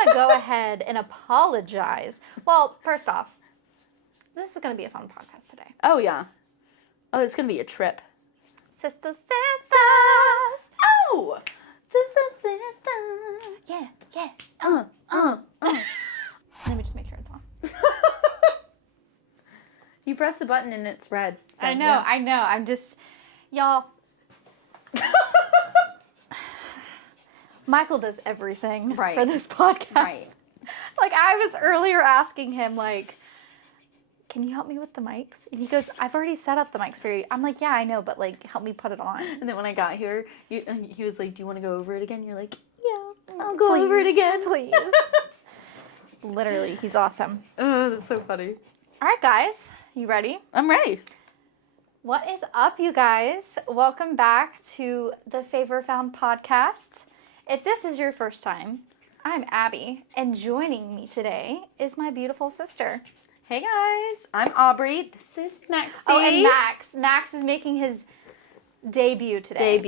want to go ahead and apologize. Well, first off, this is going to be a fun podcast today. Oh, yeah. Oh, it's going to be a trip. Sisters. Oh! Sister. Yeah. Let me just make sure it's on. You press the button and it's red. So, I know. yeah. I'm just, y'all. Michael does everything for this podcast. Right. Like, I was earlier asking him, like, can you help me with the mics? And he goes, I've already set up the mics for you. I'm like, yeah, I know, but, like, help me put it on. And then when I got here, he was like, do you want to go over it again? You're like, yeah, I'll go over it again. Please. Literally, he's awesome. Oh, that's so funny. All right, guys. You ready? I'm ready. What is up, you guys? Welcome back to the Favor Found podcast. If this is your first time, I'm Abby, and joining me today is my beautiful sister. Hey, guys. I'm Aubrey. This is Maxie. Oh, and Max. Max is making his debut today.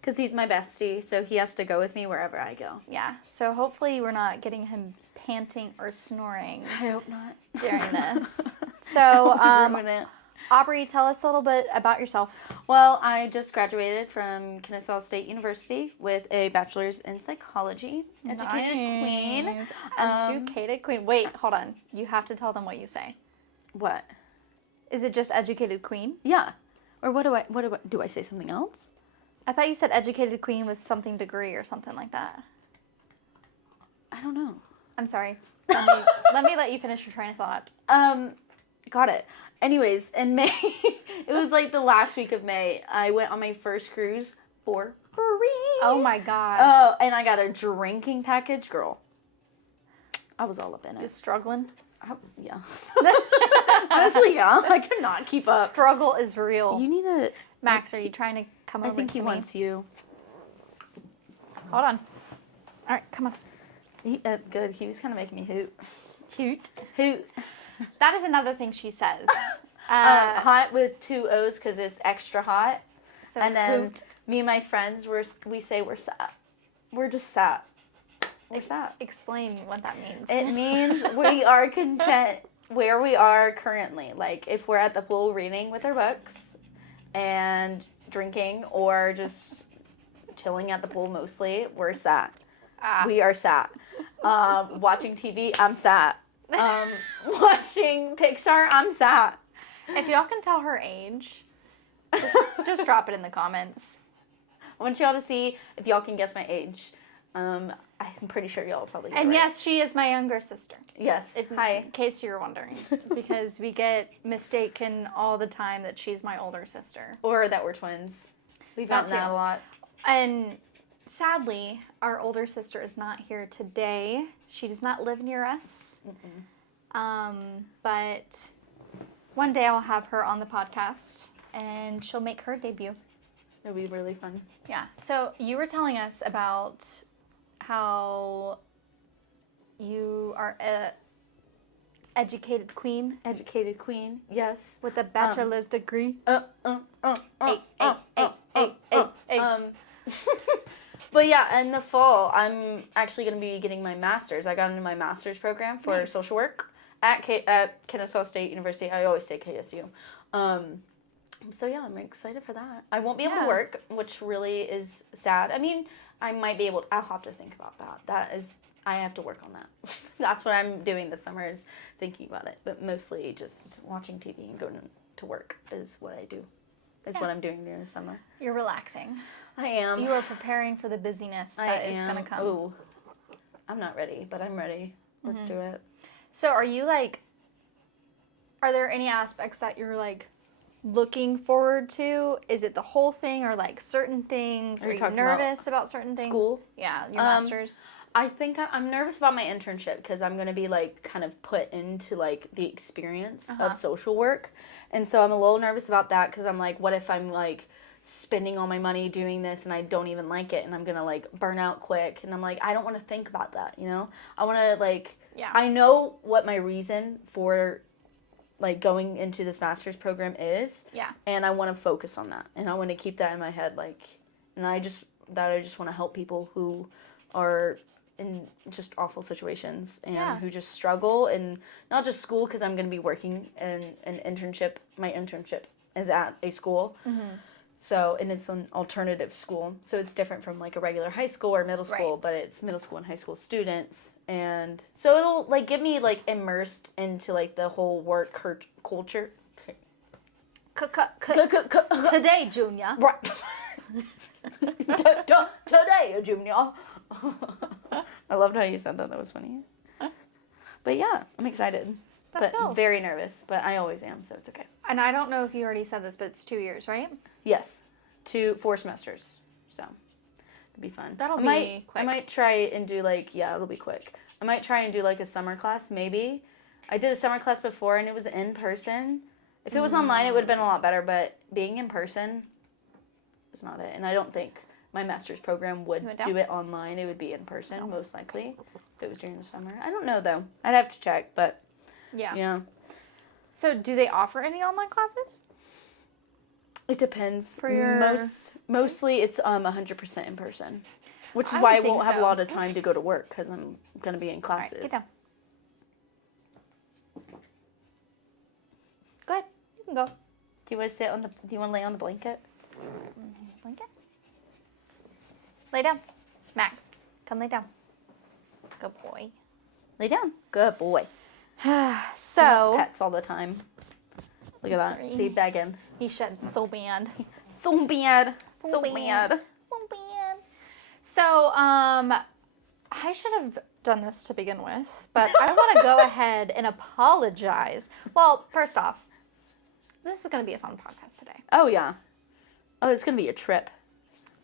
Because he's my bestie, so he has to go with me wherever I go. Yeah, so hopefully we're not getting him panting or snoring I hope not. during this. So, ruin it. Aubrey, tell us a little bit about yourself. Well, I just graduated from Kennesaw State University with a bachelor's in psychology. Educated queen. Educated queen. Wait, hold on. You have to tell them what you say. What? Is it just educated queen? Yeah. Or do I say something else? I thought you said educated queen was something degree or something like that. I don't know. I'm sorry. Let me let you finish your train of thought. Got it. Anyways, in May, it was like the last week of May, I went on my first cruise for free. Oh my gosh. Oh, and I got a drinking package, girl. I was all up in You're it. struggling? Yeah. Honestly, yeah. I could not keep up. Struggle is real. You need a... Max, are you trying to come over I think to he me? wants you. Hold on. All right, come on. Good. He was kind of making me hoot. Hoot. That is another thing she says. Hot with 2 O's because it's extra hot. So and then hoot. me and my friends, we say we're sat. We're just sat. We're sat. Explain what that means. It means we are content where we are currently. Like if we're at the pool reading with our books and drinking or just chilling at the pool mostly, we're sat. We are sat. Watching TV, I'm sat. Watching Pixar, I'm sat. If y'all can tell her age, just drop it in the comments. I want y'all to see if y'all can guess my age. I'm pretty sure y'all will probably get it And right. yes, she is my younger sister. Yes. Hi. In case you're wondering. Because we get mistaken all the time that she's my older sister. Or that we're twins. We've gotten that a lot. And sadly, our older sister is not here today. She does not live near us. But one day I'll have her on the podcast and she'll make her debut. It'll be really fun. Yeah. So you were telling us about how you are a educated queen. Educated queen, yes. With a bachelor's degree. But yeah, in the fall, I'm actually going to be getting my master's. I got into my master's program for social work at Kennesaw State University. I always say KSU. So yeah, I'm excited for that. I won't be able to work, which really is sad. I mean, I might be able to, I'll have to think about that. I have to work on that. That's what I'm doing this summer is thinking about it. But mostly just watching TV and going to work is what I do. Is what I'm doing during the summer. You're relaxing. I am. You are preparing for the busyness that is going to come. Ooh. I'm not ready, but I'm ready. Let's do it. So are there any aspects that you're like looking forward to? Is it the whole thing or like certain things? Are you nervous about certain things? School? Yeah, your master's. I think I'm nervous about my internship because I'm going to be like kind of put into like the experience of social work. And so I'm a little nervous about that because I'm like, what if I'm like spending all my money doing this and I don't even like it and I'm going to like burn out quick. And I'm like, I don't want to think about that, you know? I want to like, I know what my reason for like going into this master's program is. Yeah. And I want to focus on that. And I want to keep that in my head. Like, and I just want to help people who are in just awful situations and Yeah. who just struggle, and not just school, because I'm going to be working in an internship. My internship is at a school. So, and it's an alternative school. So it's different from like a regular high school or middle school, Right. but it's middle school and high school students. And so it'll like get me like immersed into like the whole work culture. Today, Junior. Right. Today, Junior. I loved how you said that. That was funny. But yeah, I'm excited. Let's but go. very nervous. But I always am, so it's okay. And I don't know if you already said this, but it's 2 years, right? Yes, 4 semesters. So it'll be fun. That'll I be quick. I might try and do like it'll be quick. I might try and do like a summer class maybe. I did a summer class before and it was in person. If it was online, it would have been a lot better. But being in person is not it. And I don't think my master's program would do it online. It would be in person most likely if it was during the summer. I don't know though. I'd have to check. But Yeah. yeah. So do they offer any online classes? It depends. For your... Mostly it's 100% in person, which is I why I would think won't have a so. lot of time to go to work because I'm gonna be in All classes. right, get down. Go ahead. You can go. Do you want to sit on the? Do you want to lay on the blanket? Blanket. Lay down. Max, come lay down. Good boy. Lay down. Good boy. So Pets all the time. Look at that. Sorry. See, begging. he sheds so bad. So bad. So bad. So bad. So I should have done this to begin with, but I want to go ahead and apologize. Well, first off, this is going to be a fun podcast today. Oh yeah. Oh, it's gonna be a trip.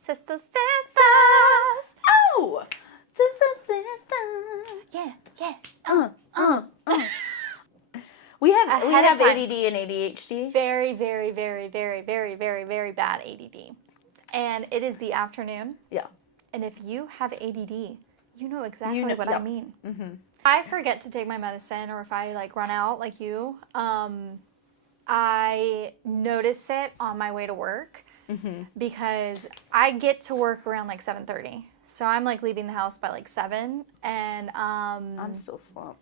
Sisters. Oh. Sister. Yeah. We have Ahead of time. ADD and ADHD. Very, very, very, very, very, very, very bad ADD. And it is the afternoon. Yeah. And if you have ADD, you know exactly You know- what yeah. I mean. Mm-hmm. I forget to take my medicine, or if I like run out like you, I notice it on my way to work because I get to work around like 7:30. So I'm like leaving the house by like 7, and I'm still slumped.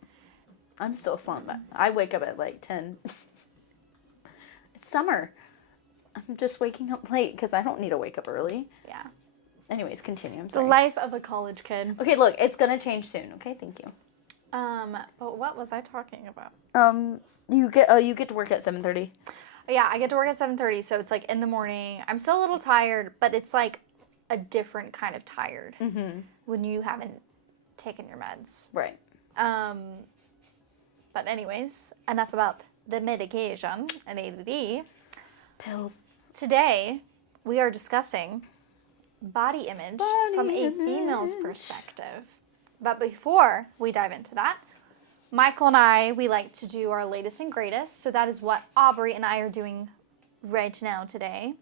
But I wake up at like 10. It's summer. I'm just waking up late because I don't need to wake up early. yeah, Anyways, continue. I'm the sorry. life of a college kid. Okay, look, it's gonna change soon. Okay, thank you. But what was I talking about? You get to work at 7:30. Yeah, I get to work at 7:30, so it's like in the morning. I'm still a little tired, but it's like a different kind of tired when you haven't taken your meds. Right. But anyways, enough about the medication and ADD. Pills. Today, we are discussing body image from a female's image. perspective. But before we dive into that, Michael and I, we like to do our latest and greatest. So that is what Aubrey and I are doing right now today.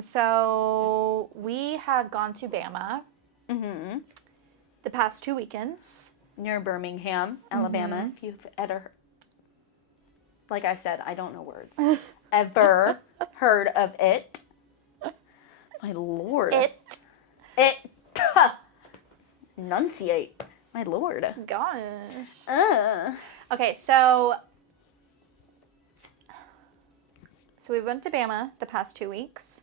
So we have gone to Bama the past 2 weekends. Near Birmingham, Alabama. If you've ever, like I said, I don't know words. Ever heard of it? My lord. It. Enunciate. My lord. Gosh. Okay, so we went to Bama the past 2 weeks.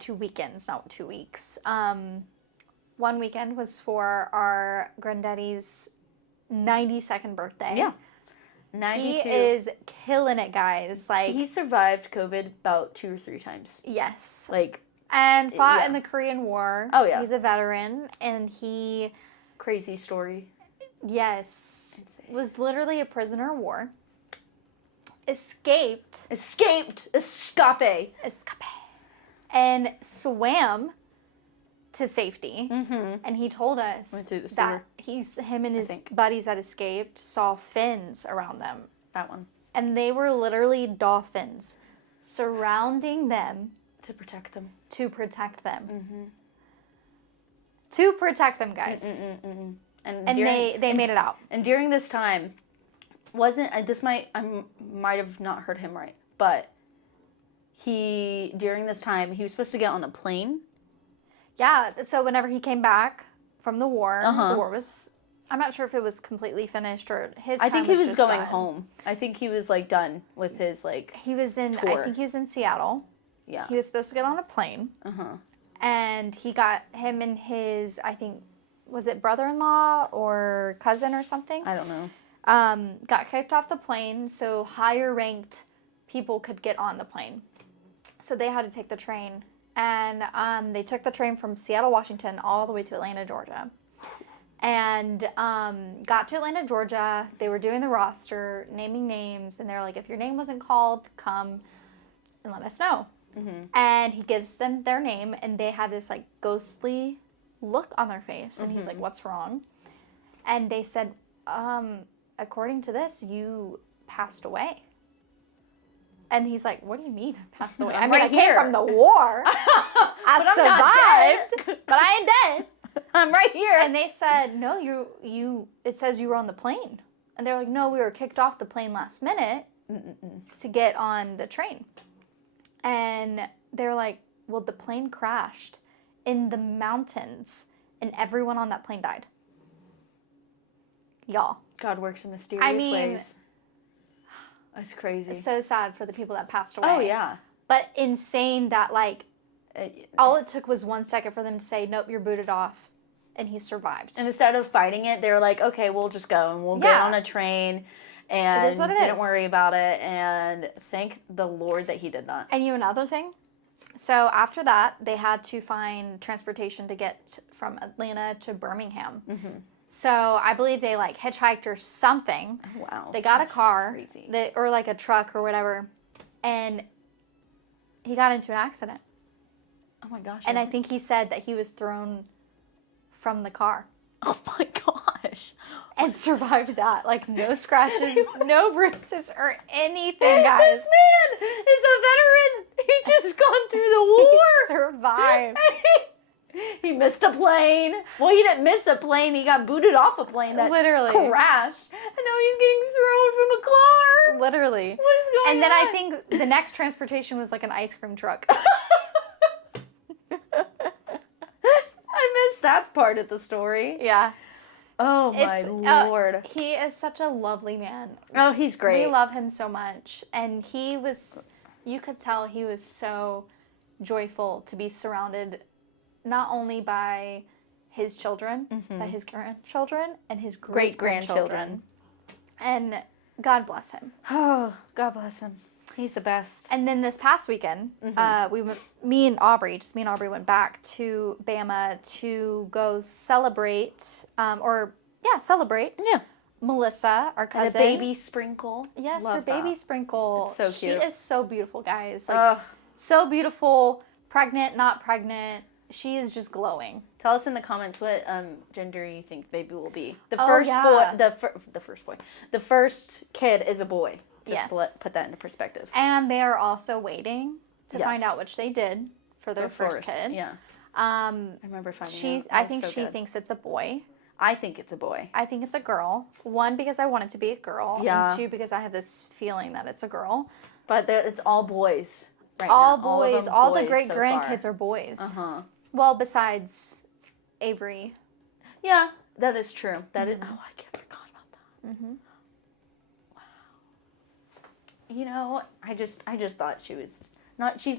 2 weekends, not 2 weeks. One weekend was for our granddaddy's 92nd birthday. Yeah. 92. He is killing it, guys. Like, He survived COVID about 2 or 3 times. yes. Like, And fought yeah. in the Korean War. Oh, yeah. He's a veteran, and he, crazy story. yes, Insane. was literally a prisoner of war. Escaped. Escape. And swam to safety. Mm-hmm. And he told us Went through the that sewer. him and his think. buddies that escaped saw fins around them. That one. And they were literally dolphins surrounding them To protect them. to protect them. Mm-hmm. To protect them, guys. And they made it out. And during this time, I might have not heard him right, but during this time, he was supposed to get on a plane. Yeah, so whenever he came back from the war. Uh-huh. The war was, I'm not sure if it was completely finished or his I time think he was just going done. home. I think he was like done with his like. He was in, I tour. think he was in Seattle. Yeah. He was supposed to get on a plane. Uh-huh. And he got him and his, I think, was it brother-in-law or cousin or something? I don't know. Got kicked off the plane, so higher ranked people could get on the plane. So they had to take the train. And they took the train from Seattle, Washington, all the way to Atlanta, Georgia. And got to Atlanta, Georgia. They were doing the roster, naming names. And they're like, if your name wasn't called, come and let us know. Mm-hmm. And he gives them their name, and they have this like ghostly look on their face, and he's like, what's wrong? And they said, according to this, you passed away. And he's like, what do you mean I passed away? I mean, I came from the war. I survived, but I ain't dead. I'm right here. And they said, no, you it says you were on the plane. And they're like, no, we were kicked off the plane last minute to get on the train. And they're like, well, the plane crashed in the mountains, and everyone on that plane died. Y'all. God works in mysterious ways. That's crazy. It's so sad for the people that passed away. Oh, yeah. But insane that, like, all it took was 1 second for them to say, nope, you're booted off, and he survived. And instead of fighting it, they were like, okay, we'll just go, and we'll get on a train. And it is what it didn't is. worry about it, and thank the Lord that he did that. And another thing? So after that, they had to find transportation to get from Atlanta to Birmingham. Mm-hmm. So I believe they like hitchhiked or something. Oh, wow. They got a car, crazy. Or like a truck or whatever, and he got into an accident. Oh my gosh. And I think he said that he was thrown from the car. Oh my gosh. And survived that. Like, no scratches, no bruises, or anything, guys. This man is a veteran. He just gone through the war. He survived. He missed a plane. Well, he didn't miss a plane. He got booted off a plane that literally crashed. And now he's getting thrown from a car. Literally. What is going on? And then I think the next transportation was like an ice cream truck. I missed that part of the story. Yeah. Oh my Lord. He is such a lovely man. Oh, he's great. We love him so much. And he was, you could tell he was so joyful to be surrounded not only by his children, but his grandchildren and his great-grandchildren. And God bless him. Oh, God bless him. He's the best. And then this past weekend, me and Aubrey went back to Bama to go celebrate, celebrate. Yeah. Melissa, our cousin. And a baby Sprinkle. Yes, Love her baby that. Sprinkle. It's so cute. She is so beautiful, guys. Like, so beautiful. Pregnant, not pregnant. She is just glowing. Tell us in the comments what gender you think baby will be. The first kid is a boy. Just to put that into perspective. And they are also waiting to find out which they did for their first kid. Yeah. I remember finding out. I think she thinks it's a boy. I think it's a boy. I think it's a girl. One, because I want it to be a girl. Yeah. And two, because I have this feeling that it's a girl. But it's all boys. Right all now. boys. All the great grandkids are boys. Uh-huh. Well, besides Avery. Yeah, that is true. That is. Oh, I forgot about that. Mm-hmm. Wow. You know, I just thought she was not. She's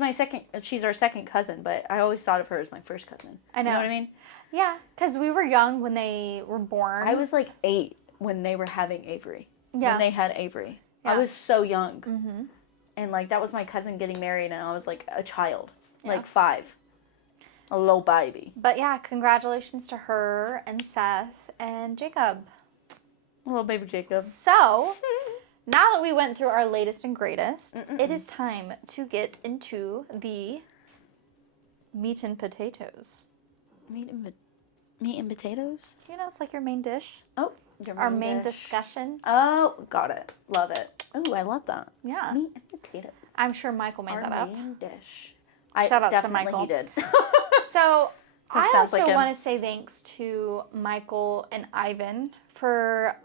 our second cousin, but I always thought of her as my first cousin. I know. You know what I mean? Yeah, because we were young when they were born. I was like 8 when they were having Avery. Yeah. When they had Avery. Yeah. I was so young. Mm-hmm. And like that was my cousin getting married, and I was like a child, like 5. A little baby. But yeah, congratulations to her and Seth and Jacob. Little baby Jacob. So, now that we went through our latest and greatest, it is time to get into the meat and potatoes. Meat and potatoes? You know, it's like your main dish. Oh, our main discussion. Oh, got it. Love it. Oh, I love that. Yeah. Meat and potatoes. I'm sure Michael made that up. Our main dish. Shout out to Definitely Michael. He did. So, I sounds also like want to say thanks to Michael and Ivan for,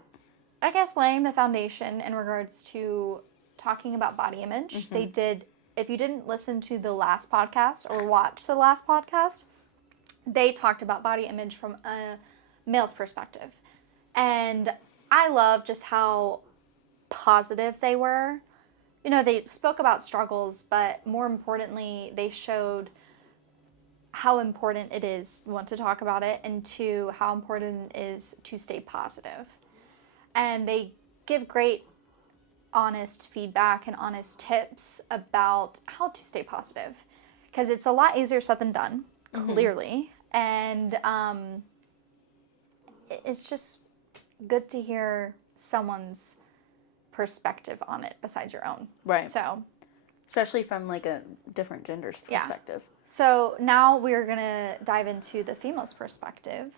I guess, laying the foundation in regards to talking about body image. They did, if you didn't listen to the last podcast or watch the last podcast, they talked about body image from a male's perspective. And I love just how positive they were. You know, they spoke about struggles, but more importantly, they showed how important it is, one, to talk about it, and two, how important it is to stay positive. And they give great, honest feedback and honest tips about how to stay positive. Because it's a lot easier said than done, clearly. And it's just good to hear someone's perspective on it besides your own. Right. So, especially from like a different gender's Yeah. perspective. so now we're going to dive into the female's perspective.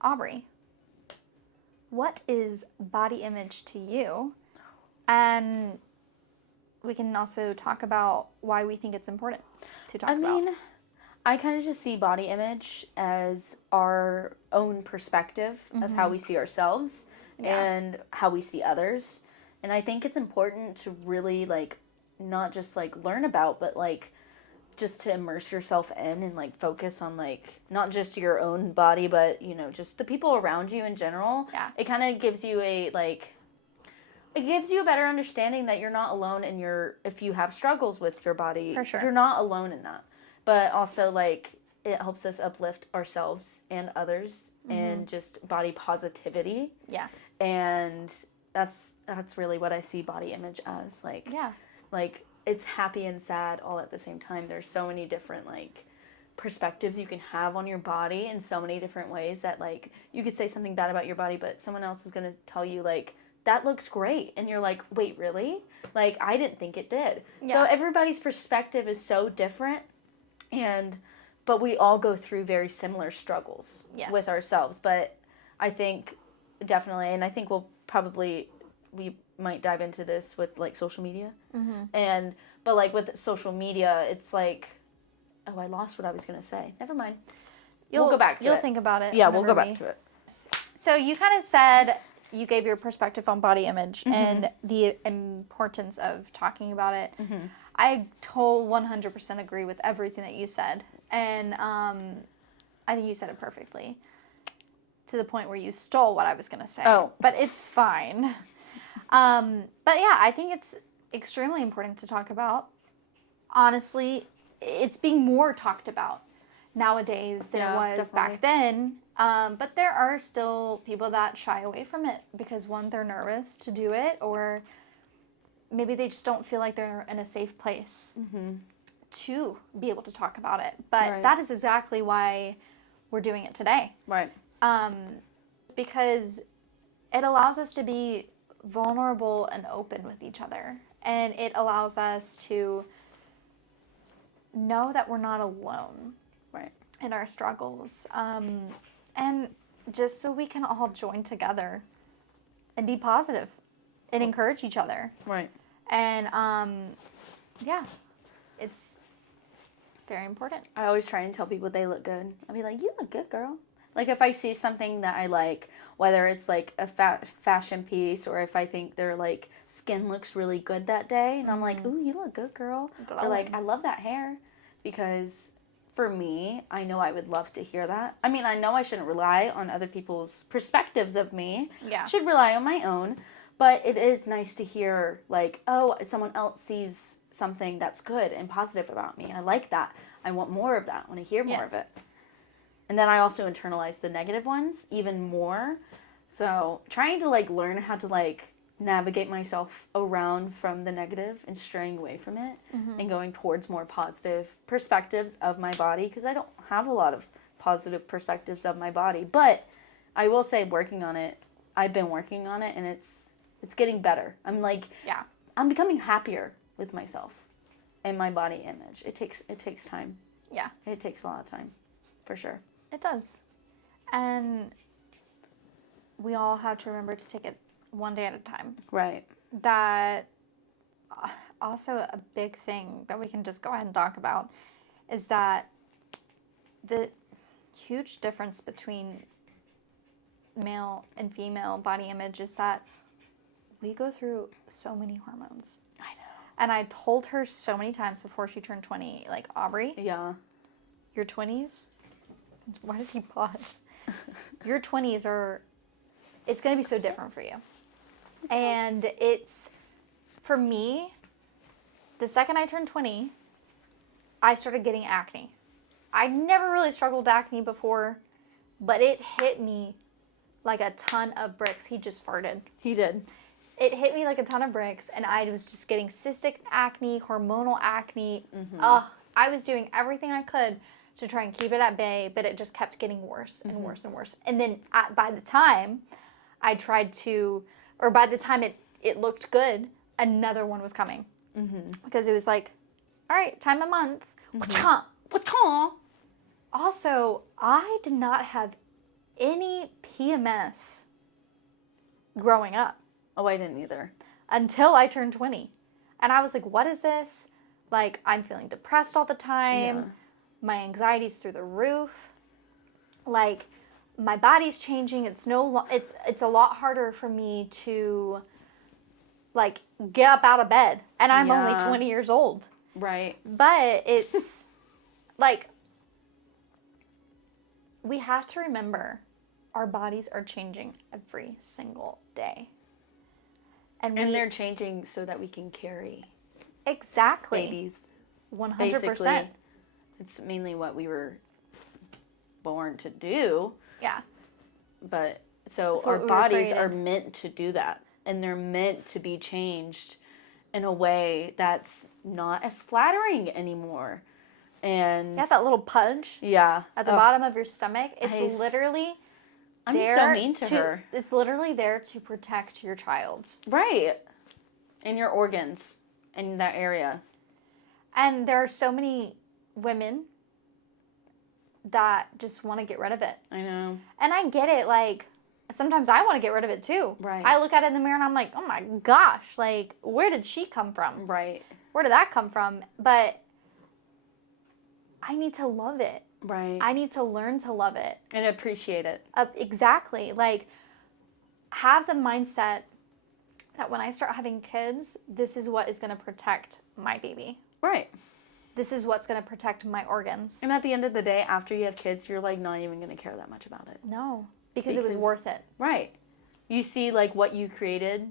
Aubrey, what is body image to you? And we can also talk about why we think it's important to talk about. I kind of just see body image as our own perspective of how we see ourselves and how we see others. And I think it's important to really like not just like learn about, but like just to immerse yourself in and like focus on like not just your own body, but you know, just the people around you in general. Yeah. It kind of gives you a like it gives you a better understanding that you're not alone in if you have struggles with your body. For sure. You're not alone in that. But also like it helps us uplift ourselves and others and just body positivity. Yeah. And that's really what I see body image as. Like Yeah. like it's happy and sad all at the same time. There's so many different like perspectives you can have on your body in so many different ways that like you could say something bad about your body, but someone else is going to tell you like that looks great, and you're like, wait, really? Like I didn't think it did. Yeah. So everybody's perspective is so different, but we all go through very similar struggles Yes. with ourselves. But I think definitely, and I think we might dive into this with like social media, but like with social media, it's like, oh, I lost what I was gonna say. Never mind. We'll go back to it. You'll think about it. Yeah, we'll go whenever back to it. So you kind of said you gave your perspective on body image and the importance of talking about it. I 100% agree with everything that you said. And I think you said it perfectly. To the point where you stole what I was going to say. Oh. But it's fine. But yeah, I think it's extremely important to talk about. Honestly, it's being more talked about nowadays than it was back then. But there are still people that shy away from it because, one, they're nervous to do it, or maybe they just don't feel like they're in a safe place to be able to talk about it. But that is exactly why we're doing it today. Right. Because it allows us to be vulnerable and open with each other. And it allows us to know that we're not alone in our struggles. And just so we can all join together and be positive and encourage each other. Right. And yeah, it's very important. I always try and tell people they look good. I'll be like, you look good, girl. Like if I see something that I like, whether it's like a fashion piece or if I think their like skin looks really good that day, and I'm like, ooh, you look good, girl. Glowing. Or like, I love that hair. Because for me, I know I would love to hear that. I mean, I know I shouldn't rely on other people's perspectives of me. Yeah. I should rely on my own. But it is nice to hear like, oh, someone else sees something that's good and positive about me. I like that. I want more of that. I want to hear more of it. And then I also internalize the negative ones even more. So trying to like learn how to like navigate myself around from the negative and straying away from it and going towards more positive perspectives of my body, because I don't have a lot of positive perspectives of my body. But I will say, working on it, I've been working on it, and it's getting better. I'm like, I'm becoming happier with myself and my body image. It takes time. Yeah. It takes a lot of time, for sure. It does. And we all have to remember to take it one day at a time. Right. That also a big thing that we can just go ahead and talk about is that the huge difference between male and female body image is that we go through so many hormones. I know. And I told her so many times before she turned 20, like, Aubrey, Yeah. your 20s, why did he pause? Your 20s it's going to be so different for you. And it's, for me, the second I turned 20, I started getting acne. I never really struggled with acne before, but it hit me like a ton of bricks. He just farted. He did. It hit me like a ton of bricks, and I was just getting cystic acne, hormonal acne. I was doing everything I could to try and keep it at bay, but it just kept getting worse and worse and worse. And then by the time I tried to, or by the time it looked good, another one was coming. Because it was like, all right, time a month. Also, I did not have any PMS growing up. Oh, I didn't either. Until I turned 20. And I was like, what is this? Like, I'm feeling depressed all the time. Yeah. My anxiety's through the roof. Like, my body's changing. It's a lot harder for me to, like, get up out of bed. And I'm only 20 years old. Right. But it's, like, we have to remember our bodies are changing every single day. And they're changing so that we can carry exactly babies. 100%. Basically, it's mainly what we were born to do. Yeah. But so our bodies are meant to do that, and they're meant to be changed in a way that's not as flattering anymore. And yeah, that little pudge. Yeah. At the bottom of your stomach. It's literally. I'm so mean to her. It's literally there to protect your child. Right. And your organs in that area. And there are so many women that just want to get rid of it. I know. And I get it. Like, sometimes I want to get rid of it too. Right. I look at it in the mirror and I'm like, oh my gosh, like, where did she come from? Right. Where did that come from? But I need to love it. Right. I need to learn to love it. And appreciate it. Exactly. Like, have the mindset that when I start having kids, this is what is going to protect my baby. Right. This is what's going to protect my organs. And at the end of the day, after you have kids, you're, like, not even going to care that much about it. No. Because it was worth it. Right. You see, like, what you created,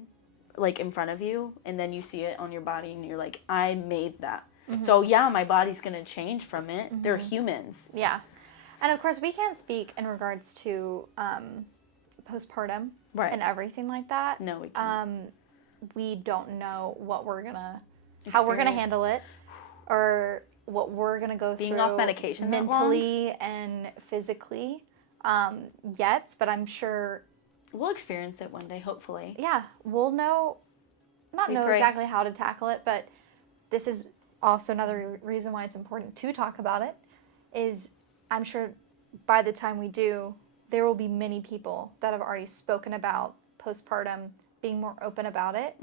like, in front of you, and then you see it on your body, and you're like, I made that. Mm-hmm. So, yeah, my body's going to change from it. Mm-hmm. They're humans. Yeah. And, of course, we can't speak in regards to postpartum and everything like that. No, we can't. We don't know what we're going to, how we're going to handle it, or what we're going to go being through off medication mentally and physically yet, but I'm sure we'll experience it one day, hopefully. Yeah, we'll know, know exactly how to tackle it, but this is also another reason why it's important to talk about it, is I'm sure by the time we do, there will be many people that have already spoken about postpartum, being more open about it,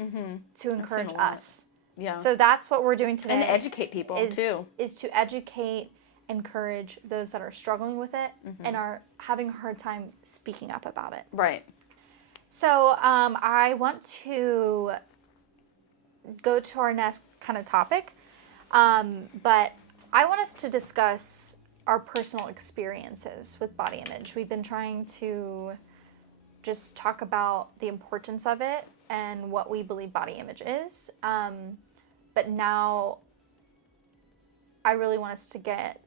to encourage us. Yeah. So that's what we're doing today. And educate people, too. Is to educate, encourage those that are struggling with it and are having a hard time speaking up about it. Right. So I want to go to our next kind of topic, but I want us to discuss our personal experiences with body image. We've been trying to just talk about the importance of it and what we believe body image is. But now I really want us to get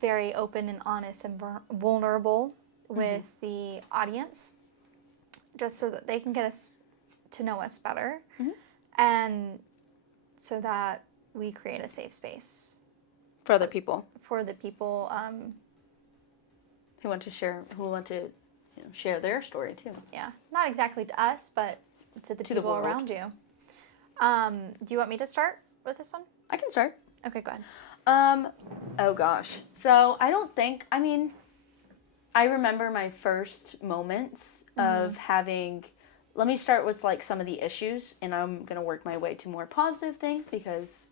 very open and honest and vulnerable with the audience, just so that they can get us to know us better, and so that we create a safe space for other people. For the people who want to share, share their story too. Yeah, not exactly to us, but to the people around you. Do you want me to start with this one? I can start. Okay, go ahead. Oh gosh. So I remember my first moments of having, let me start with like some of the issues, and I'm going to work my way to more positive things because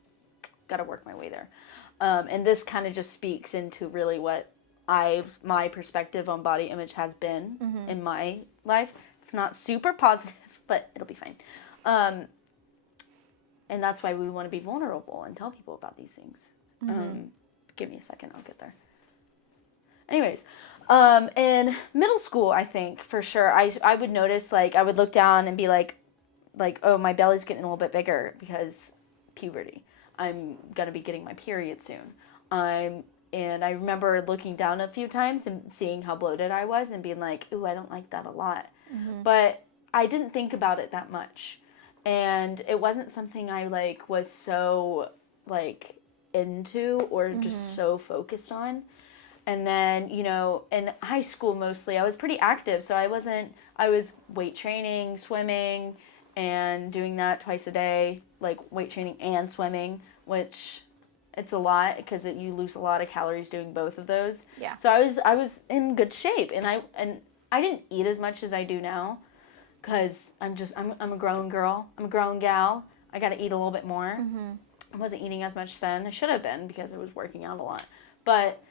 got to work my way there. And this kind of just speaks into really what my perspective on body image has been in my life. It's not super positive, but it'll be fine. And that's why we want to be vulnerable and tell people about these things. Give me a second, I'll get there. Anyways, in middle school, I think, for sure, I would notice, like, I would look down and be like, oh, my belly's getting a little bit bigger because puberty. I'm going to be getting my period soon. And I remember looking down a few times and seeing how bloated I was and being like, ooh, I don't like that a lot. Mm-hmm. But I didn't think about it that much. And it wasn't something I, like, was so, like, into or just so focused on. And then, you know, in high school mostly, I was pretty active. So I was weight training, swimming, and doing that twice a day, like weight training and swimming, which it's a lot because you lose a lot of calories doing both of those. Yeah. So I was in good shape, and I didn't eat as much as I do now because I'm a grown girl. I'm a grown gal. I got to eat a little bit more. Mm-hmm. I wasn't eating as much then. I should have been because I was working out a lot. But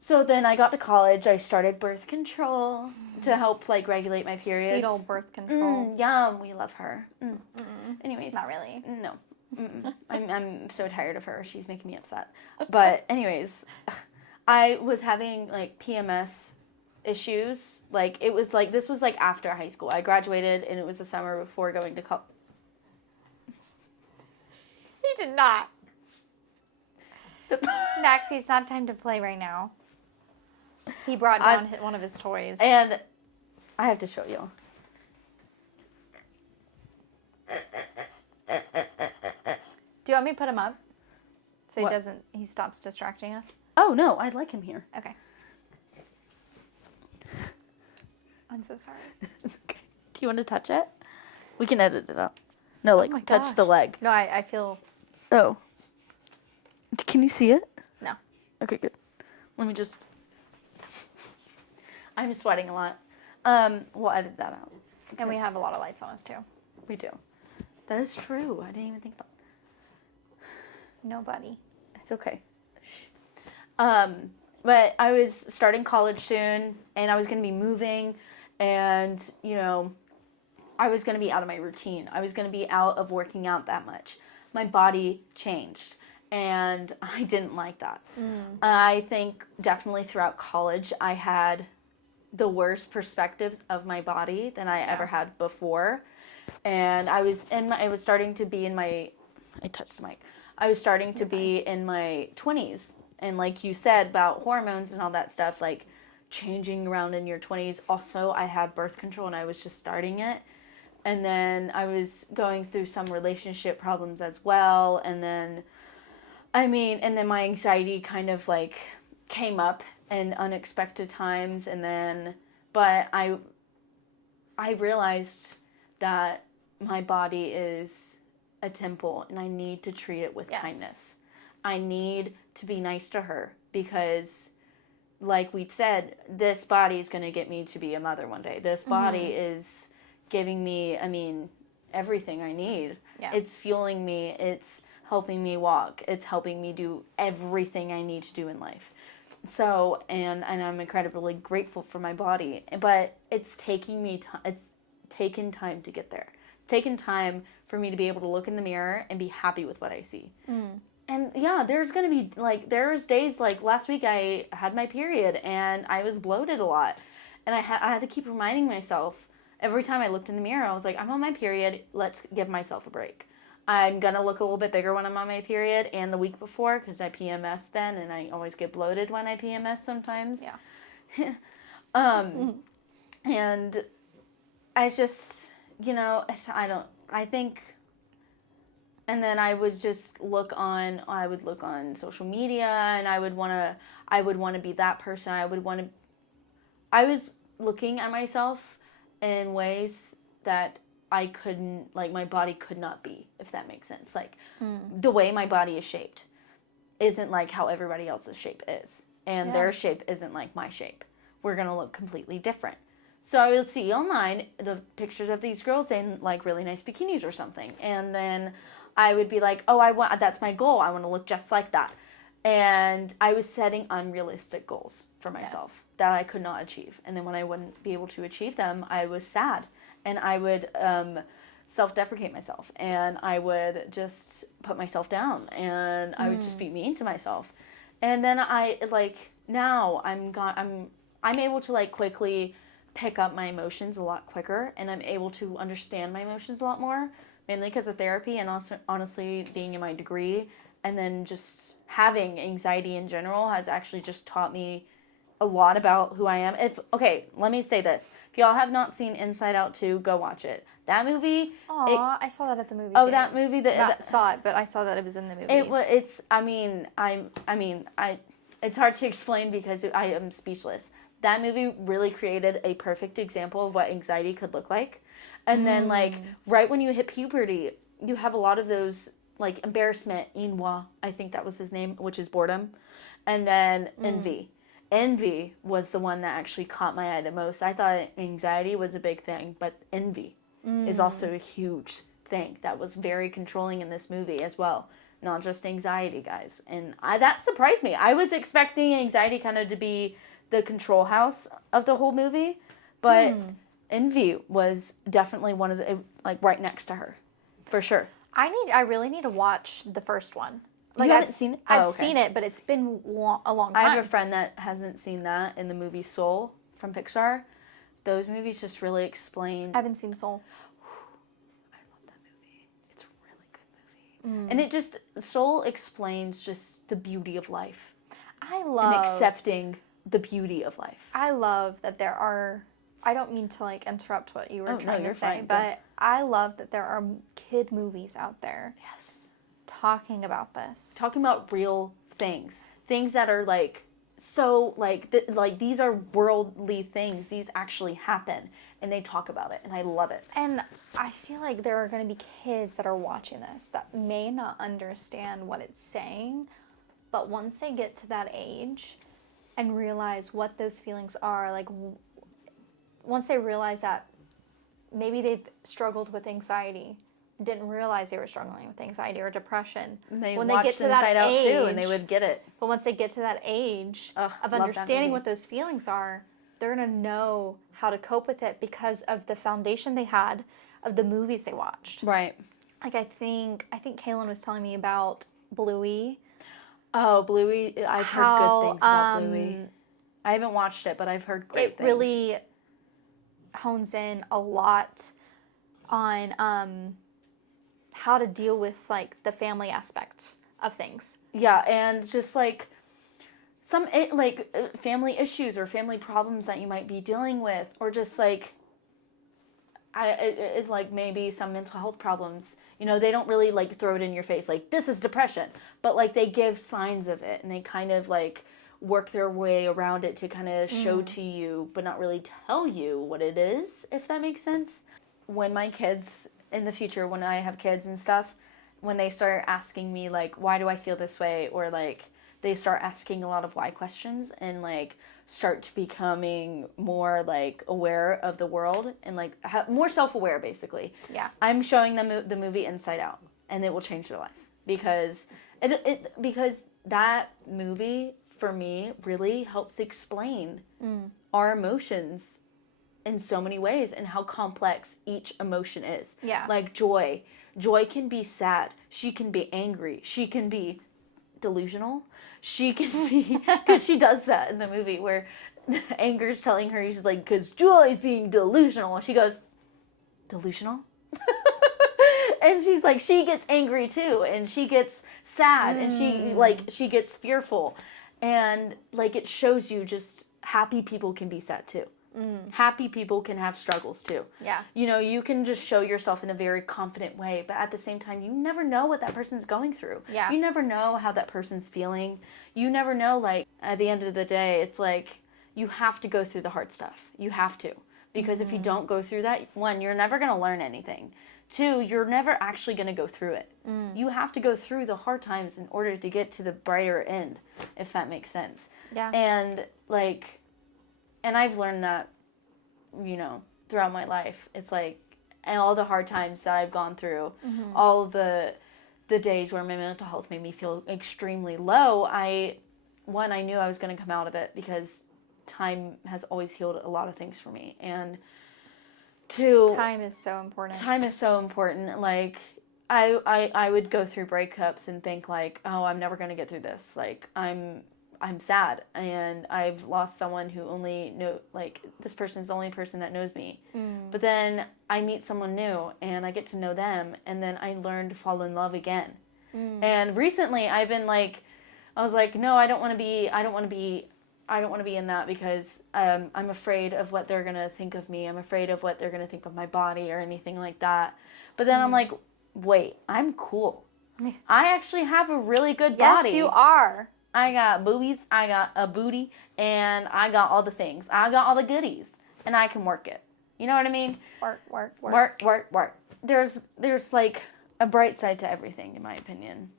so then I got to college. I started birth control to help, like, regulate my periods. Sweet old birth control. Yum. We love her. Anyways. Not really. No. I'm so tired of her. She's making me upset. But anyways, I was having, like, PMS issues. Like, it was like, this was like after high school. I graduated and it was the summer before going to college. He did not. Maxie, it's not time to play right now. He brought down one of his toys. And I have to show you. Do you want me to put him up? So he stops distracting us? Oh, no, I'd like him here. Okay. I'm so sorry. It's okay. Do you want to touch it? We can edit it out. No, like, touch the leg. No, I feel... Oh. Can you see it? No. Okay, good. Let me just... I'm sweating a lot. We'll edit that out. And we have a lot of lights on us, too. We do. That is true. I didn't even think about that. Nobody. It's okay. But I was starting college soon, and I was going to be moving, and, you know, I was going to be out of my routine. I was going to be out of working out that much. My body changed, and I didn't like that. I think definitely throughout college, I had the worst perspectives of my body than I ever had before. And I was starting to be in my, I touched the mic. I was starting to be in my 20s. And like you said about hormones and all that stuff, like changing around in your 20s. Also, I had birth control and I was just starting it. And then I was going through some relationship problems as well. And then, and then my anxiety kind of like came up in unexpected times. And then, but I realized that my body is a temple and I need to treat it with kindness. I need to be nice to her because, like we said, this body is going to get me to be a mother one day. This body is giving me, everything I need. Yeah. It's fueling me. It's helping me walk. It's helping me do everything I need to do in life. So, and I'm incredibly grateful for my body, but it's taking me it's taken time to get there. It's taken time for me to be able to look in the mirror and be happy with what I see. And yeah, there's going to be, like, there's days, like, last week I had my period and I was bloated a lot. And I had to keep reminding myself, every time I looked in the mirror, I was like, I'm on my period, let's give myself a break. I'm going to look a little bit bigger when I'm on my period and the week before, because I PMS then, and I always get bloated when I PMS sometimes. Yeah. And I just, and then I would just look on social media, and I would want to be that person. I was looking at myself in ways that I couldn't, like, my body could not be, if that makes sense. Like, the way my body is shaped isn't like how everybody else's shape is. And their shape isn't like my shape. We're going to look completely different. So I would see online the pictures of these girls in, like, really nice bikinis or something. And then I would be like, oh, that's my goal. I want to look just like that. And I was setting unrealistic goals for myself that I could not achieve. And then when I wouldn't be able to achieve them, I was sad. And I would self-deprecate myself. And I would just put myself down. And I would just be mean to myself. And then now I'm able to like quickly pick up my emotions a lot quicker, and I'm able to understand my emotions a lot more, mainly because of therapy and also honestly being in my degree, and then just having anxiety in general has actually just taught me a lot about who I am. Let me say this. If y'all have not seen Inside Out 2, go watch it. That movie. I saw that at the movie. Oh, theater. that movie saw it, but I saw that it was in the movies. It's hard to explain because I am speechless. That movie really created a perfect example of what anxiety could look like. And then like right when you hit puberty, you have a lot of those like embarrassment, ennui, I think that was his name, which is boredom, and then envy. Envy was the one that actually caught my eye the most. I thought anxiety was a big thing, but envy is also a huge thing that was very controlling in this movie as well. Not just anxiety, guys. And that surprised me. I was expecting anxiety kind of to be the control house of the whole movie, but envy was definitely one of the, like, right next to her, for sure. I really need to watch the first one. Like, you haven't seen it? I've seen it, but it's been a long time. I have a friend that hasn't seen that in the movie Soul from Pixar. Those movies just really explain. I haven't seen Soul. I love that movie. It's a really good movie. And it just, Soul explains just the beauty of life. And accepting the beauty of life. I love that there are, I don't mean to like interrupt what you were trying to say, fine. but I love that there are kid movies out there. Yes. Talking about this. Talking about real things. Things that are like, so like, these are worldly things. These actually happen. And they talk about it. And I love it. And I feel like there are going to be kids that are watching this that may not understand what it's saying. But once they get to that age and realize what those feelings are, like once they realize that maybe they've struggled with anxiety, didn't realize they were struggling with anxiety or depression. When they get to that age, too, and they would get it. But once they get to that age of understanding what those feelings are, they're going to know how to cope with it because of the foundation they had of the movies they watched. Right. Like I think Kaylin was telling me about Bluey. Oh, Bluey. I've heard good things about Bluey. I haven't watched it, but I've heard great things. It really hones in a lot on how to deal with like the family aspects of things. Yeah, and just like some family issues or family problems that you might be dealing with, or just like it's like maybe some mental health problems. You know, they don't really like throw it in your face like this is depression, but like they give signs of it and they kind of like work their way around it to kind of show to you, but not really tell you what it is, if that makes sense. When my kids in the future, when I have kids and stuff, when they start asking me like, why do I feel this way? Or like they start asking a lot of why questions and like start becoming more like aware of the world and like more self-aware basically. Yeah. I'm showing them the movie Inside Out and it will change their life because because that movie for me really helps explain our emotions in so many ways and how complex each emotion is. Yeah. Like joy. Joy can be sad. She can be angry. She can be delusional. She can be, because she does that in the movie where Anger's telling her, she's like, because Joy's being delusional. She goes, delusional? And she's like, she gets angry too. And she gets sad. And she gets fearful. And like, it shows you just happy people can be sad too. Happy people can have struggles too. Yeah. You know, you can just show yourself in a very confident way, but at the same time, you never know what that person's going through. Yeah. You never know how that person's feeling. You never know, like, at the end of the day, it's like, you have to go through the hard stuff. You have to. Because if you don't go through that, one, you're never going to learn anything. Two, you're never actually going to go through it. You have to go through the hard times in order to get to the brighter end, if that makes sense. Yeah. And, like, and I've learned that, you know, throughout my life. It's like, and all the hard times that I've gone through, all the days where my mental health made me feel extremely low, I knew I was going to come out of it because time has always healed a lot of things for me. And two, time is so important. Time is so important. Like, I would go through breakups and think like, oh, I'm never going to get through this. Like, I'm I'm sad and I've lost someone who this person's the only person that knows me. But then I meet someone new and I get to know them, and then I learn to fall in love again. And recently I've been I was like, no, I don't want to be in that, because I'm afraid of what they're going to think of me. I'm afraid of what they're going to think of my body or anything like that. But then I'm like, wait, I'm cool. I actually have a really good body. Yes, you are. I got boobies, I got a booty, and I got all the things. I got all the goodies, and I can work it. You know what I mean? Work. There's like a bright side to everything, in my opinion.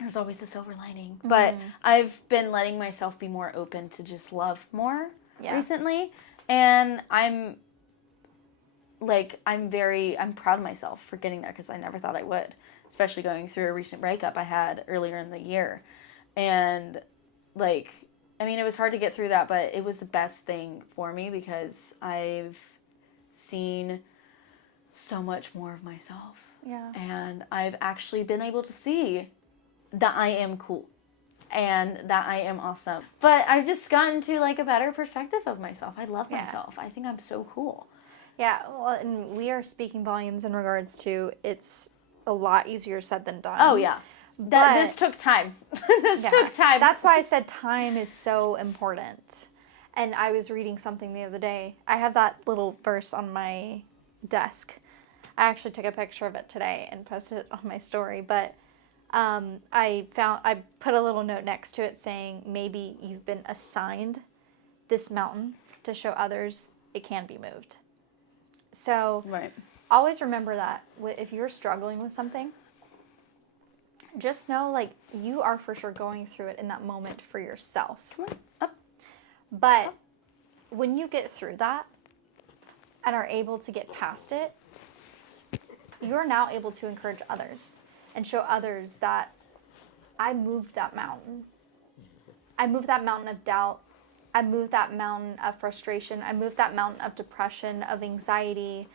There's always a silver lining. But I've been letting myself be more open to just love more recently, and I'm proud of myself for getting there, because I never thought I would, especially going through a recent breakup I had earlier in the year. And it was hard to get through that, but it was the best thing for me, because I've seen so much more of myself. Yeah. And I've actually been able to see that I am cool and that I am awesome. But I've just gotten to a better perspective of myself. I love myself. I think I'm so cool. Yeah, well, and we are speaking volumes in regards to it's a lot easier said than done. Oh, yeah. This took time. Took time. That's why I said time is so important. And I was reading something the other day. I have that little verse on my desk. I actually took a picture of it today and posted it on my story. But I put a little note next to it saying, maybe you've been assigned this mountain to show others it can be moved. So always remember that if you're struggling with something, just know you are for sure going through it in that moment for yourself. But when you get through that and are able to get past it, you're now able to encourage others and show others that I moved that mountain. I moved that mountain of doubt. I moved that mountain of frustration. I moved that mountain of depression, of anxiety,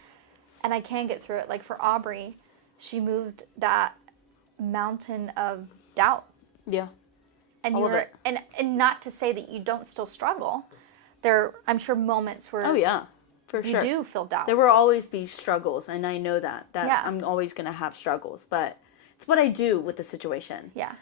and I can get through it. Like for Aubrey, she moved that mountain of doubt. Yeah. And and not to say that you don't still struggle. There, I'm sure, moments where for sure you do feel doubt. There will always be struggles, and I know that I'm always going to have struggles, but it's what I do with the situation. Yeah.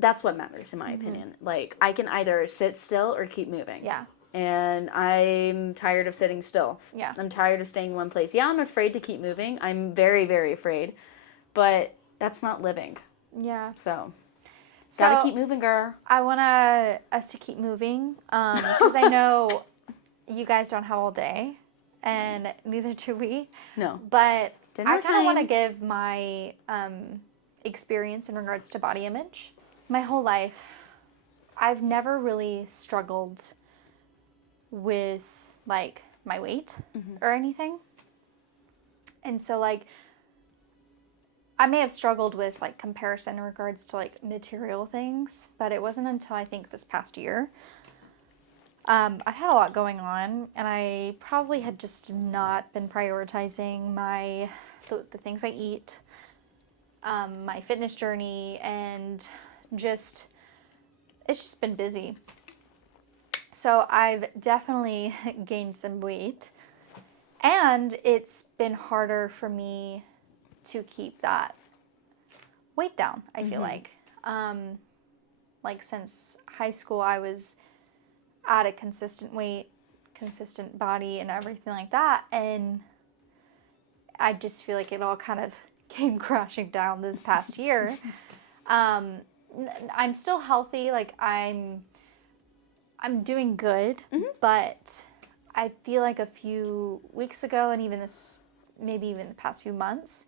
That's what matters, in my opinion. I can either sit still or keep moving. Yeah. And I'm tired of sitting still. Yeah. I'm tired of staying in one place. Yeah, I'm afraid to keep moving. I'm very, very afraid. But that's not living. Yeah. So gotta keep moving, girl. I want us to keep moving because I know you guys don't have all day, and neither do we. No. But Dinner I kind of want to time. give my experience in regards to body image. My whole life, I've never really struggled with my weight or anything. And so I may have struggled with comparison in regards to material things, but it wasn't until I think this past year. I've had a lot going on, and I probably had just not been prioritizing the things I eat, my fitness journey, and it's just been busy. So I've definitely gained some weight, and it's been harder for me to keep that weight down, I feel like. Since high school, I was at a consistent weight, consistent body, and everything like that, and I just feel like it all kind of came crashing down this past year. I'm still healthy, I'm doing good, but I feel like a few weeks ago, and maybe even the past few months,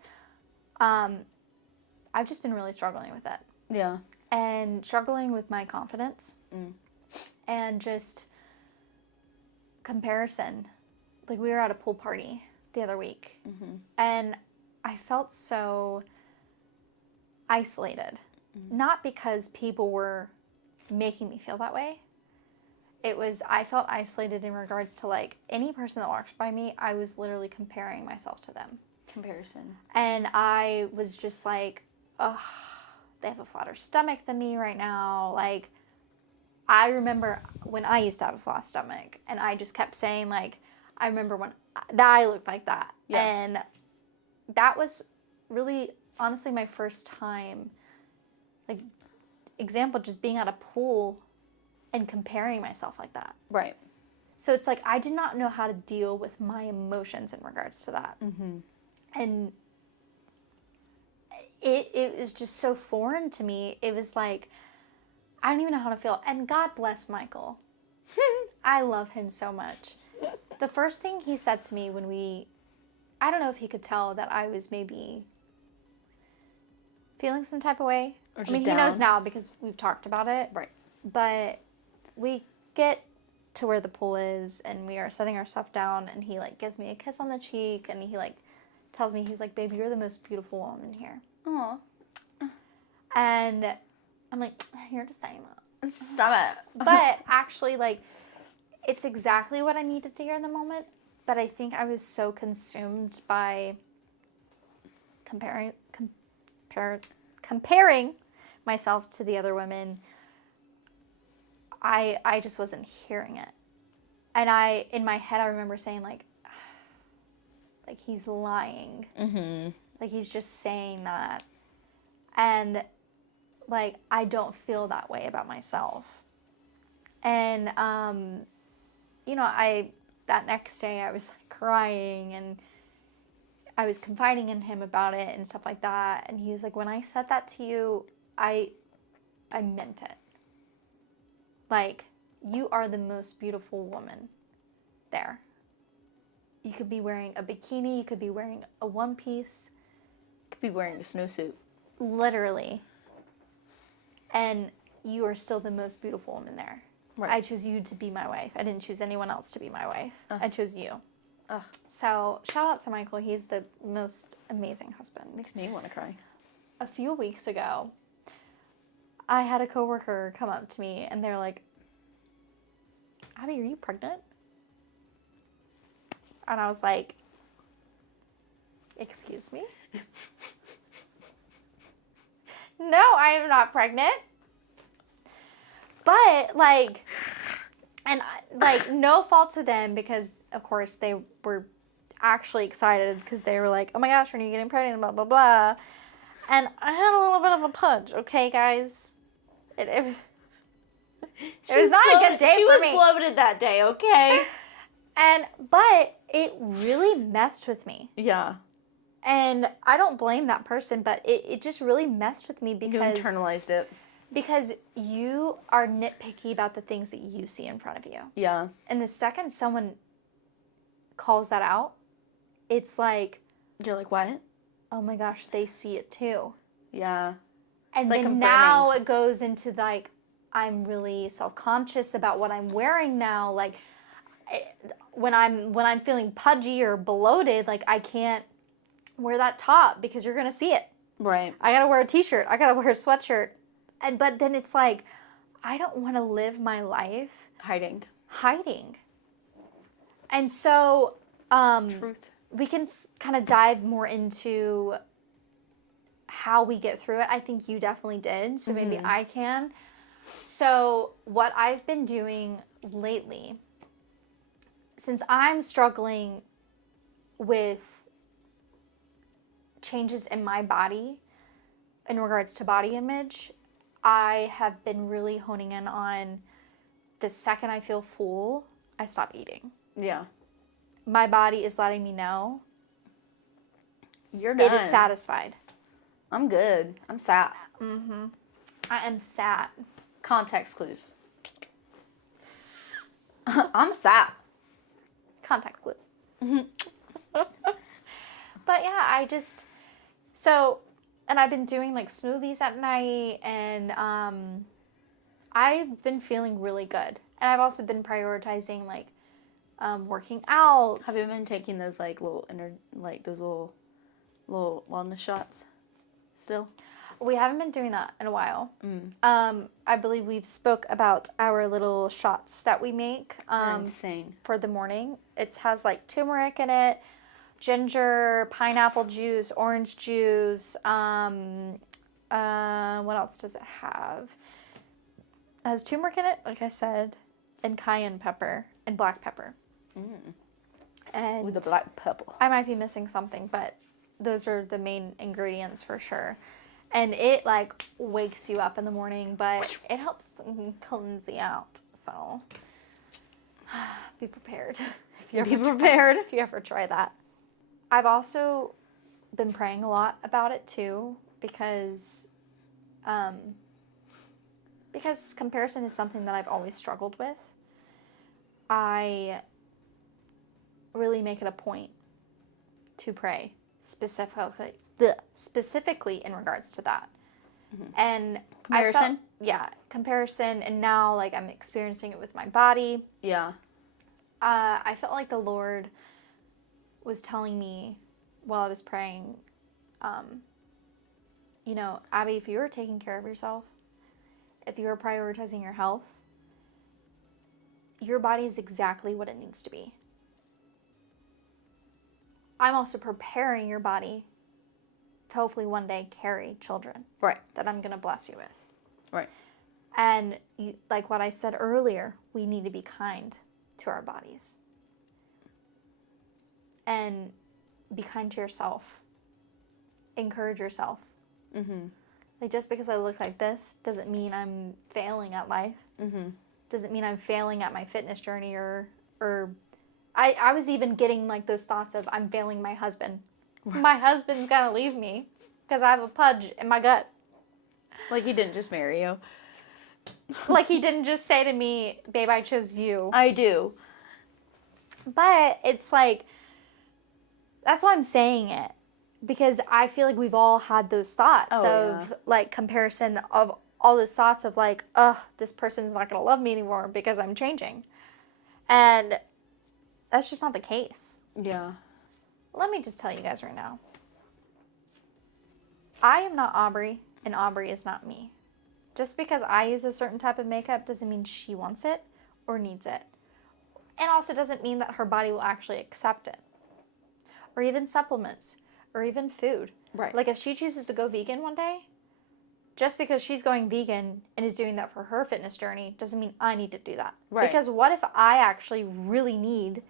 I've just been really struggling with it. Yeah. And struggling with my confidence. And just comparison. We were at a pool party the other week, and I felt so isolated. Not because people were making me feel that way. I felt isolated in regards to any person that walked by me, I was literally comparing myself to them. Comparison. And I was just oh, they have a flatter stomach than me right now. I remember when I used to have a flat stomach, and I just kept saying, like, I remember when that I looked like that. Yeah. And that was really, honestly, my first time, like, example, just being at a pool and comparing myself like that. Right. So it's like I did not know how to deal with my emotions in regards to that. Mm-hmm. And it was just so foreign to me. It was like, I don't even know how to feel. And God bless Michael. I love him so much. The first thing he said to me when I don't know if he could tell that I was maybe feeling some type of way. Or just I mean, down. he knows now because we've talked about it. Right. But we get to where the pool is, and we are setting our stuff down, and he, like, gives me a kiss on the cheek, and he, like, tells me, he's like, baby, you're the most beautiful woman here. Aw. And I'm like, you're just saying that. Stop it. But actually, like, it's exactly what I needed to hear in the moment. But I think I was so consumed by comparing myself to the other women. I just wasn't hearing it. And in my head, I remember saying, like he's lying. Mm-hmm. Like, he's just saying that. And, like, I don't feel that way about myself. And, that next day I was, like, crying, and I was confiding in him about it and stuff like that. And he was like, when I said that to you, I meant it. Like, you are the most beautiful woman there. You could be wearing a bikini, you could be wearing a one piece. Could be wearing a snowsuit. Literally. And you are still the most beautiful woman there. Right. I chose you to be my wife. I didn't choose anyone else to be my wife. I chose you. Ugh. So, shout out to Michael. He's the most amazing husband. Makes me want to cry. A few weeks ago, I had a coworker come up to me, and they're like, Abby, are you pregnant? And I was like, excuse me? No, I am not pregnant. But, like, and, like, no fault to them, because, of course, they were actually excited because they were like, oh my gosh, when are you getting pregnant, blah, blah, blah. And I had a little bit of a punch, okay, guys? It was not a good day for me. She was bloated that day, okay? But it really messed with me. Yeah. And I don't blame that person, but it just really messed with me because... You internalized it. Because you are nitpicky about the things that you see in front of you. Yeah. And the second someone calls that out, it's like... You're like, what? Oh my gosh, they see it too. Yeah. And it's like then now it goes into, like, I'm really self-conscious about what I'm wearing now. Like, when I'm feeling pudgy or bloated, like, I can't wear that top because you're going to see it. Right. I got to wear a t-shirt. I got to wear a sweatshirt. But then it's like, I don't want to live my life hiding. And so, Truth. We can kind of dive more into how we get through it. I think you definitely did, so maybe I can. So, what I've been doing lately, since I'm struggling with changes in my body in regards to body image, I have been really honing in on the second I feel full, I stop eating. Yeah. My body is letting me know You're done. it is satisfied. I'm good. I'm sat. Mm-hmm. I am sat. Context clues. I'm sat. Context clues. But yeah, and I've been doing, like, smoothies at night, and I've been feeling really good. And I've also been prioritizing, like, working out. Have you been taking those, like, those little wellness shots still? We haven't been doing that in a while. I believe we've spoke about our little shots that we make insane. For the morning. It has, like, turmeric in it, ginger, pineapple juice, orange juice. What else does it have? has turmeric in it, like I said, and cayenne pepper and black pepper. And With the black pepper. I might be missing something, but those are the main ingredients for sure. And it like wakes you up in the morning, but it helps cleanse you out. So be prepared. Be prepared if you ever try that. I've also been praying a lot about it too, because comparison is something that I've always struggled with. I really make it a point to pray specifically in regards to that. And Comparison? Comparison. And now like I'm experiencing it with my body. Yeah. I felt like the Lord was telling me while I was praying, Abby, if you were taking care of yourself, if you were prioritizing your health, your body is exactly what it needs to be. I'm also preparing your body to hopefully one day carry children. Right. That I'm going to bless you with. Right. And like what I said earlier, we need to be kind to our bodies. And be kind to yourself. Encourage yourself. Like just because I look like this doesn't mean I'm failing at life. Doesn't mean I'm failing at my fitness journey or I was even getting like those thoughts of I'm failing my husband. My husband's gonna leave me because I have a pudge in my gut. Like he didn't just marry you. Like he didn't just say to me, babe, I chose you. I do. But it's like, that's why I'm saying it. Because I feel like we've all had those thoughts like comparison of all those thoughts of like, this person's not going to love me anymore because I'm changing. And that's just not the case. Yeah. Let me just tell you guys right now. I am not Aubrey, and Aubrey is not me. Just because I use a certain type of makeup doesn't mean she wants it or needs it. And also doesn't mean that her body will actually accept it. Or even supplements. Or even food. Right. Like if she chooses to go vegan one day, just because she's going vegan and is doing that for her fitness journey doesn't mean I need to do that. Right. Because what if I actually really need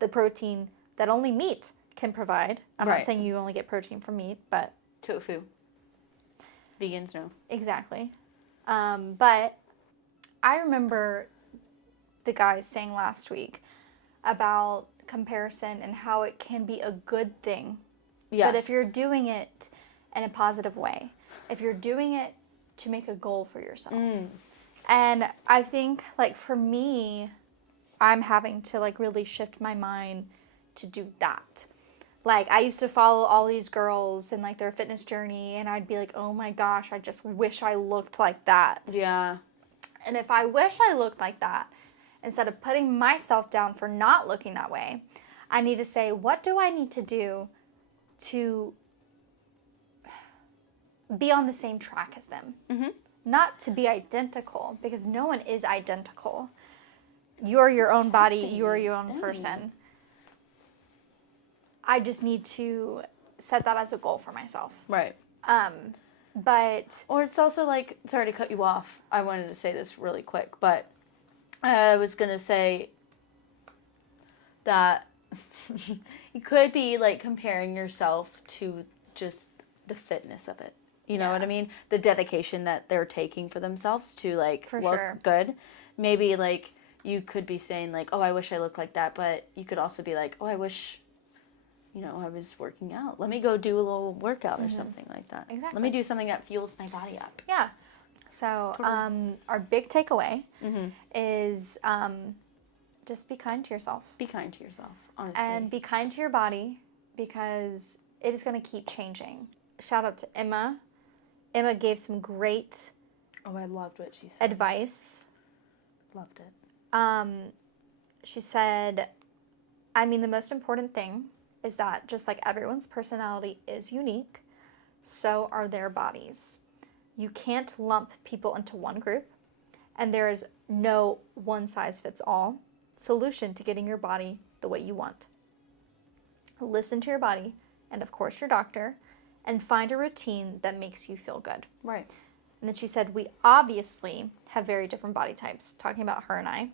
the protein that only meat can provide? I'm not saying you only get protein from meat, but... Tofu. Vegans know. Exactly. But I remember the guys saying last week about comparison and how it can be a good thing. Yes. But if you're doing it in a positive way, if you're doing it to make a goal for yourself. And I think, like, for me, I'm having to, like, really shift my mind to do that. Like, I used to follow all these girls and, like, their fitness journey, and I'd be like, oh my gosh, I just wish I looked like that. Yeah. And if I wish I looked like that, instead of putting myself down for not looking that way, I need to say, what do I need to do to be on the same track as them? Not to be identical, because no one is identical. You're your own body, you're your own person. I just need to set that as a goal for myself. Right. But... Or it's also like, sorry to cut you off. I wanted to say this really quick, but I was going to say that you could be like comparing yourself to just the fitness of it. You know what I mean? The dedication that they're taking for themselves to like look good. Maybe like you could be saying like, oh, I wish I looked like that. But you could also be like, oh, I wish, I was working out. Let me go do a little workout or something like that. Exactly. Let me do something that fuels my body up. Yeah. So our big takeaway is just be kind to yourself. Be kind to yourself, honestly. And be kind to your body, because it is going to keep changing. Shout out to Emma. Emma gave some great I loved what she said. Advice. Loved it. She said, I mean, the most important thing is that just like everyone's personality is unique, so are their bodies. You can't lump people into one group, and there is no one-size-fits-all solution to getting your body the way you want. Listen to your body, and of course your doctor, and find a routine that makes you feel good. Right. And then she said, we obviously have very different body types, talking about her and I,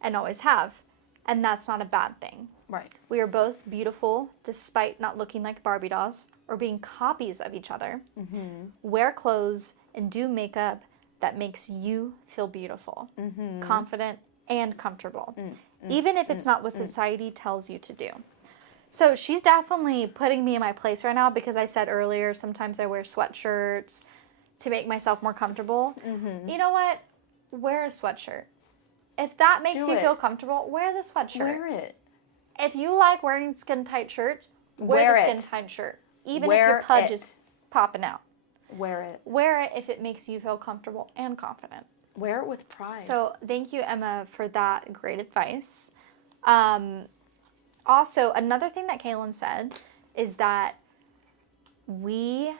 and always have. And that's not a bad thing. Right. We are both beautiful despite not looking like Barbie dolls or being copies of each other. Mm-hmm. Wear clothes and do makeup that makes you feel beautiful, confident, and comfortable, even if it's not what society tells you to do. So she's definitely putting me in my place right now because I said earlier, sometimes I wear sweatshirts to make myself more comfortable. You know what? Wear a sweatshirt. If that makes you feel comfortable, wear the sweatshirt. Wear it. If you like wearing skin-tight shirts, wear the skin-tight shirt. Even if your pudge is popping out. Wear it. Wear it if it makes you feel comfortable and confident. Wear it with pride. So thank you, Emma, for that great advice. Also, another thing that Kaylin said is that we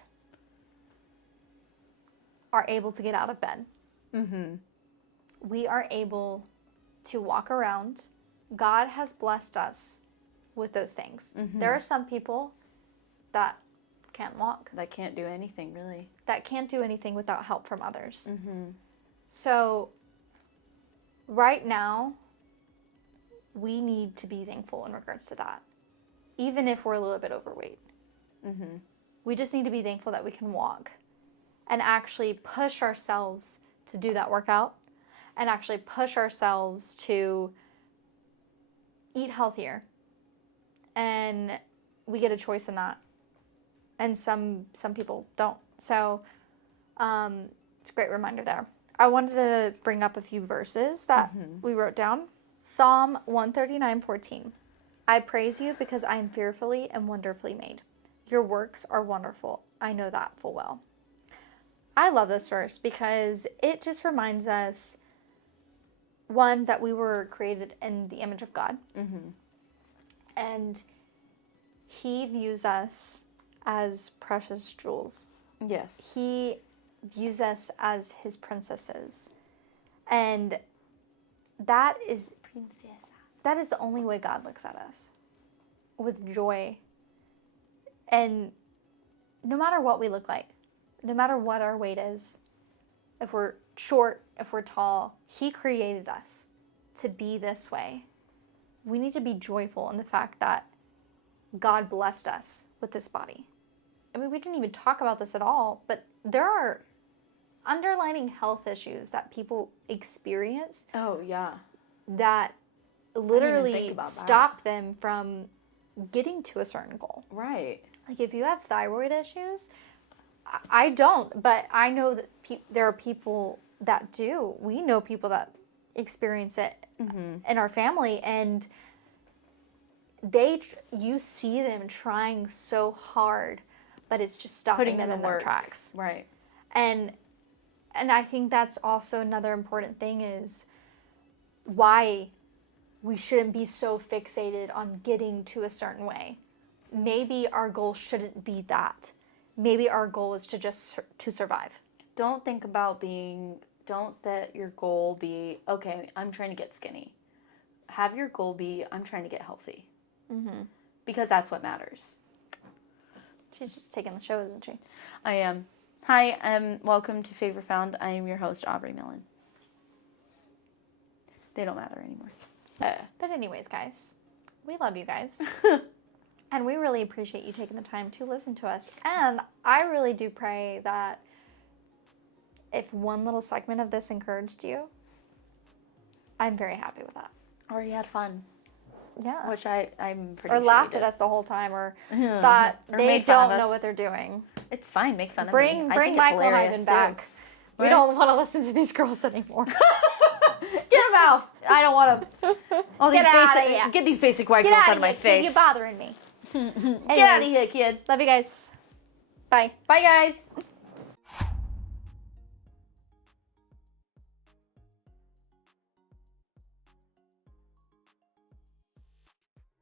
are able to get out of bed. We are able to walk around. God has blessed us with those things. There are some people that can't walk. That can't do anything, really. That can't do anything without help from others. So, right now, we need to be thankful in regards to that, even if we're a little bit overweight. We just need to be thankful that we can walk and actually push ourselves to do that workout and actually push ourselves to eat healthier. And we get a choice in that. And some people don't. So it's a great reminder there. I wanted to bring up a few verses that we wrote down. Psalm 139:14. I praise you because I am fearfully and wonderfully made. Your works are wonderful. I know that full well. I love this verse because it just reminds us, one, that we were created in the image of God. And he views us as precious jewels. Yes. He views us as his princesses. And that is the only way God looks at us. With joy. And no matter what we look like, no matter what our weight is, if we're short, if we're tall, he created us to be this way. We need to be joyful in the fact that God blessed us with this body. I mean, we didn't even talk about this at all, but there are underlying health issues that people experience. Oh, yeah. That literally stop them from getting to a certain goal. Right. Like if you have thyroid issues, I don't, but I know that there are people that do. We know people that experience it in our family, and you see them trying so hard, but it's just stopping them in their tracks. Right. And I think that's also another important thing is why we shouldn't be so fixated on getting to a certain way. Maybe our goal shouldn't be that. Maybe our goal is to survive. Don't let your goal be, okay, I'm trying to get skinny. Have your goal be, I'm trying to get healthy. Because that's what matters. She's just taking the show, isn't she? I am. Hi, welcome to Favor Found. I am your host, Aubrey Millen. They don't matter anymore. But anyways, guys, we love you guys. And we really appreciate you taking the time to listen to us. And I really do pray that if one little segment of this encouraged you, I'm very happy with that. Or you had fun. Yeah. Which I'm pretty or sure laughed at us the whole time, or thought they don't know what they're doing. It's fine. Make fun of me. Bring Michael and Ivan back. What? We don't want to listen to these girls anymore. Get them out. I don't want to. Get these basic white girls out of my face. You're bothering me. Get out of here, kid. Love you guys. Bye. Bye, guys.